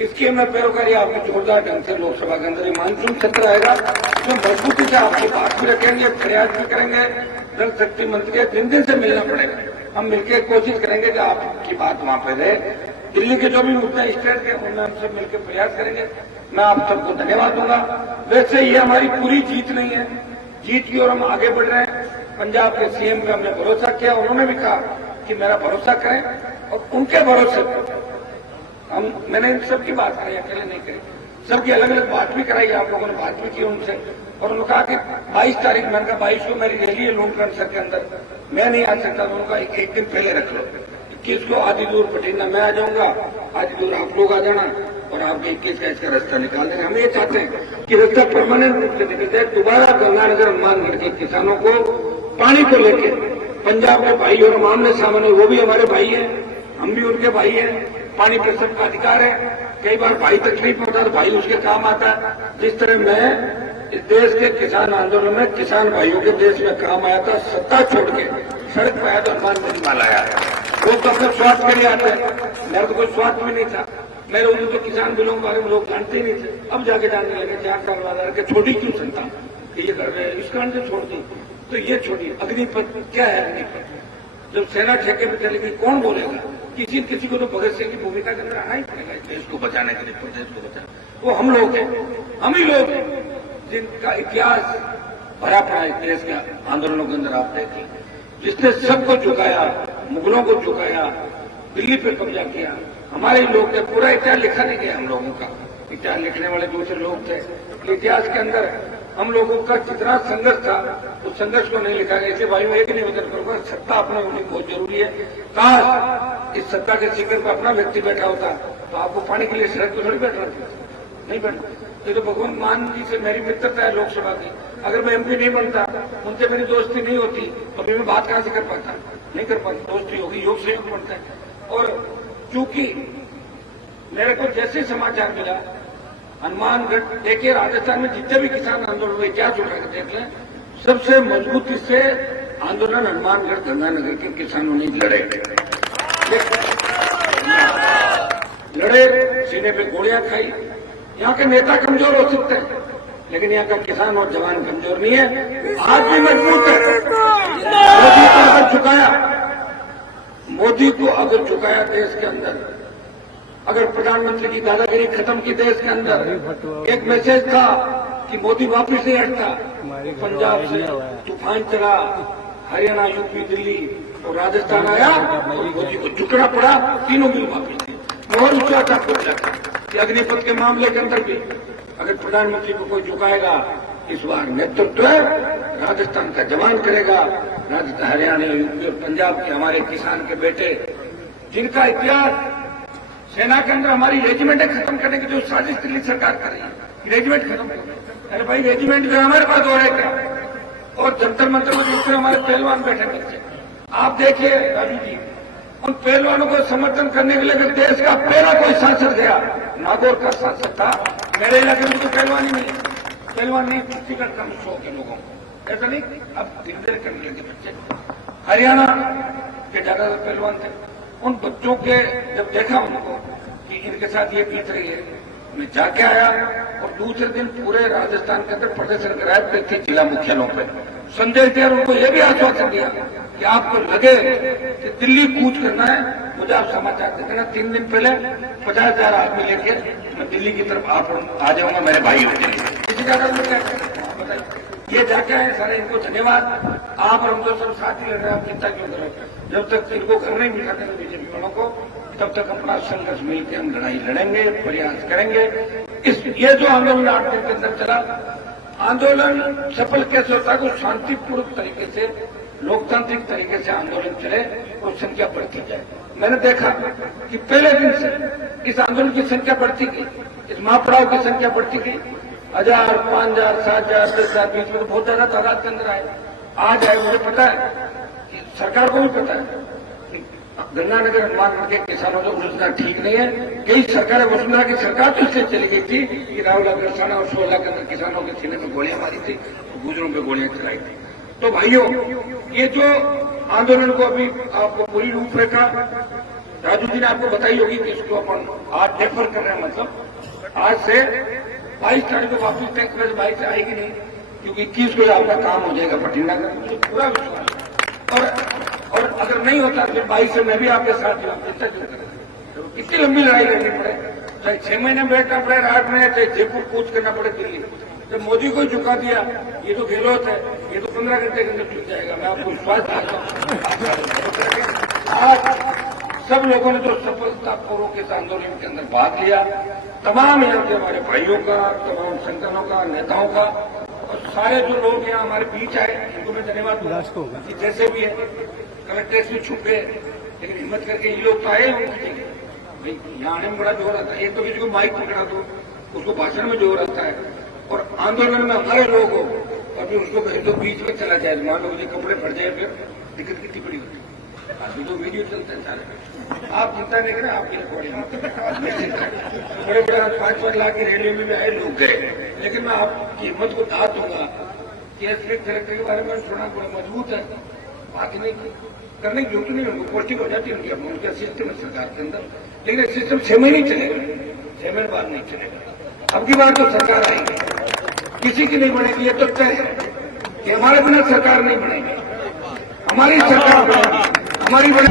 इसकी मैं पैरोकारी आपको जोरदार ढंग से लोकसभा के अंदर मानसून सत्र आएगा, इसमें मजबूती से आपकी बात भी रखेंगे, फरियाद भी करेंगे। जल शक्ति मंत्री के दिन से मिलना पड़ेगा, हम मिलकर कोशिश करेंगे कि आपकी बात वहां पर रहे। दिल्ली के जो भी मुद्दे स्टेट के उनमें हम सब मिलकर प्रयास करेंगे। मैं आप सबको धन्यवाद दूंगा। वैसे ये हमारी पूरी जीत नहीं है, जीत की ओर हम आगे बढ़ रहे हैं। पंजाब के सीएम पे हमने भरोसा किया, उन्होंने भी कहा कि मेरा भरोसा करें, और उनके भरोसे मैंने इन सबकी बात करी, अकेले नहीं करी, सबकी अलग अलग बात भी कराई, आप लोगों ने बात भी की उनसे। और उन्होंने कहा कि 22 तारीख, मैंने कहा 22 को मेरी रैली है लूणकरण सर के अंदर, मैं नहीं आ सकता, तो उनका एक दिन पहले रख लो। 21 को आधी दूर पटेना मैं आ जाऊंगा, आधी दूर आप लोग आ जाना, और आपके 21 का इसका रास्ता निकाल देंगे। हम ये चाहते हैं कि रास्ता परमानेंट रूप से निकलते हैं। दोबारा गंगानगर हनुमानगढ़ के किसानों को पानी को लेकर पंजाब के भाई और हम आमने सामने, वो भी हमारे भाई हैं, हम भी उनके भाई हैं, पानी पर सबका अधिकार है। कई बार भाई तकलीफ होता है तो भाई उसके काम आता है। जिस तरह मैं इस देश के किसान आंदोलन में किसान भाइयों के देश में काम आया था, सत्ता छोड़ के सड़क पर आया तो हनुमानगढ़ माल आया। वो तो अपने स्वार्थ के लिए आते हैं, मेरा तो कोई स्वार्थ भी नहीं था। मेरे उन्हें तो किसान बिलों के बारे में लोग जानते ही नहीं थे, अब जाके जानने लगे। 4 साल बाद के छोटी क्यों संता कि ये कर रहे हैं, इस कारण से छोड़ दी। तो ये छोड़ी। अग्निपथ क्या है? अग्निपथ जब सेना ठेके पे चलेगी कौन बोलेगा? किसी को तो भगत सिंह की भूमिका के अंदर आना ही पड़ेगा देश को बचाने के लिए, प्रदेश को बचाने। वो हम लोग हैं, हम ही लोग हैं जिनका इतिहास भरा पड़ा है देश के आंदोलनों के अंदर। आप देखें, जिसने सबको झुकाया, मुगलों को झुकाया, दिल्ली पे कब्जा किया, हमारे लोग थे। पूरा इतिहास लिखा नहीं गया हम लोगों का, इतिहास लिखने वाले दूसरे लोग थे। इतिहास के अंदर हम लोगों का कितना संघर्ष था, उस संघर्ष को नहीं लिखा गया। इसलिए भाइयों एक निवेदन करूंगा, सत्ता अपने होनी बहुत जरूरी है। काश इस सत्ता के शिविर पर अपना व्यक्ति बैठा होता तो आपको पानी के लिए सड़क पर थोड़ी बैठना नहीं बैठना। ये तो भगवान मान जी से मेरी मित्रता है लोकसभा की। अगर मैं एमपी नहीं बनता, उनसे मेरी दोस्ती नहीं होती, तो मैं बात कहां से कर पाता? नहीं कर पाता। दोस्ती होगी, योग से योग बनता है। और चूंकि मेरे को जैसे समाचार मिला, हनुमानगढ़ देखिए, राजस्थान में जितने भी किसान आंदोलन हुए, क्या जुड़ा है देख लें, सबसे मजबूती से आंदोलन हनुमानगढ़ गंगानगर के किसानों ने लड़े, सीने पे गोलियां खाई। यहाँ के नेता कमजोर हो सकते हैं, लेकिन यहाँ का किसान और जवान कमजोर नहीं है, आज भी मजबूत है। मोदी को अगर झुकाया, मोदी को अगर झुकाया देश के अंदर, अगर प्रधानमंत्री की दादागिरी खत्म की देश के अंदर, एक मैसेज था कि मोदी वापस नहीं हटता, पंजाब से तूफान चला, हरियाणा, यूपी, दिल्ली और राजस्थान आया, और मोदी को झुकना पड़ा, तीनों बिल वापस थे। मोहर ऊंचा था कुछ कि अग्निपथ के मामले के अंदर भी अगर प्रधानमंत्री को कोई झुकाएगा, इस बार नेतृत्व राजस्थान का जवान करेगा। राजस्थान, हरियाणा, यूपी और पंजाब के हमारे किसान के बेटे, जिनका इतिहास सेना के अंदर हमारी रेजिमेंटें खत्म करने की जो साजिश दिल्ली सरकार कर रही है, रेजिमेंट खत्म कर। अरे भाई, रेजिमेंट जो हमारे पास हो रहे क्या? और जंतर मंतर में दूसरे हमारे पहलवान बैठे बच्चे, आप देखिए राजू जी, उन पहलवानों को समर्थन करने के लिए अगर देश का पहला कोई सांसद गया, नागौर का सांसद था, मेरे इलाके में तो पहलवान ही नहीं, पहलवान नहीं, टिकट कम शौक है लोगों को, ऐसा नहीं। अब धीरे धीरे करने लगे बच्चे। हरियाणा के ज्यादातर पहलवान थे। उन बच्चों के जब देखा उनको कि इनके साथ ये बीत रही है, मैं जाके आया और दूसरे दिन पूरे राजस्थान के अंदर प्रदर्शन कराया 35 जिला मुख्यालयों पर। संजय थे और उनको यह भी आश्वासन दिया कि आपको लगे कि दिल्ली कूच करना है, मुझे आप समाचार दे देना। 3 दिन पहले 50,000 आदमी लेके मैं दिल्ली की तरफ आप आ जाऊंगा, मेरे भाई हो जाएंगे। इसी कारण में क्या बताइए, ये जाके आए सारे, इनको धन्यवाद। आप और हम तो सब साथ ही लड़ रहे हैं, आप चिंता क्यों कर रहे हैं? जब तक इनको घर नहीं बिठाते बीजेपी वालों को, तब तक अपना संघर्ष मिलकर हम लड़ाई लड़ेंगे, प्रयास करेंगे। ये जो आंदोलन 8 दिन के अंदर चला, आंदोलन सफल कैसे होता है? कुछ शांतिपूर्ण तरीके से, लोकतांत्रिक तरीके से आंदोलन चले और संख्या बढ़ती जाए। मैंने देखा कि पहले दिन से इस आंदोलन की संख्या बढ़ती गई, इस महापड़ाव की संख्या बढ़ती गई। 1000, 5000, 7000, 10,000 बीच में तो बहुत ज्यादा तादाद के अंदर आए। आज आए, मुझे पता है कि सरकार को भी पता है कि गंगानगर हनुमानगढ़ के किसानों को रोजगार ठीक नहीं है। कई सरकारें, वसुंधरा की सरकार तो इससे चली गई थी कि राहुल अग्रसेना और 16 के अंदर किसानों के सीने में गोलियां मारी थी, गुजरों पे गोलियां चलाई थी। तो भाइयों, ये जो आंदोलन को अभी आपको पूरी रूपरेखा राजू जी ने आपको बताई होगी कि इसको अपन आज डेफर कर रहे हैं, मतलब आज से 22 तारीख को वापस टैक्स बस 22 से आएगी नहीं, क्योंकि 21 को आपका काम हो जाएगा बठिंडा का, मुझे पूरा विश्वास। और अगर नहीं होता फिर 22 से मैं भी आपके साथ तो कितनी लंबी लड़ाई लड़नी पड़े, चाहे 6 महीने बैठना पड़े रात में, चाहे जयपुर कूच करना पड़े दिल्ली। जब मोदी को झुका दिया, ये तो गहलोत है, ये तो 15 घंटे के अंदर छूट जाएगा, मैं आपको विश्वास दिलाता हूं। आज सब लोगों ने जो सफलतापूर्वक इस आंदोलन के अंदर भाग लिया, तमाम यहाँ के हमारे भाइयों का, तमाम संगठनों का, नेताओं का, और सारे जो लोग यहाँ हमारे बीच आए, इनको मैं धन्यवाद दूंगा कि जैसे भी है कलेक्ट्रेट में छुप गए, लेकिन हिम्मत करके ये लोग तो आए होंगे। भाई यहाँ आने में बड़ा जोर आता है, एक तो किसी को माइक पकड़ा दो, उसको भाषण में जोर आता है, और आंदोलन में हमारे लोग हो और फिर उसको कहीं तो बीच में चला जाए, मान लो मुझे कपड़े फट जाए, फिर दिक्कत कितनी बड़ी होती है। अभी तो वीडियो चलते हैं सारे, आप चिंता नहीं करें, आपकी रिकॉर्डिंग बड़े बड़े 5-5 लाख की रैली में भी आए लोग गए, लेकिन मैं आपकी हिम्मत को दाद दूंगा कि एसपी कलेक्टर के बारे में सुना बड़ा मजबूत है, बाकी नहीं करने की जरूरत नहीं, उनको पोस्टिंग हो जाती है उनका सिस्टम है सरकार के अंदर, लेकिन सिस्टम 6 महीने चलेगा, 6 महीने बाद नहीं चलेगा। अब की बार तो सरकार आएगी, किसी की नहीं बनेगी, ये तो तय है कि हमारे बिना सरकार नहीं बनेगी, हमारी सरकार बनेगी, हमारी बने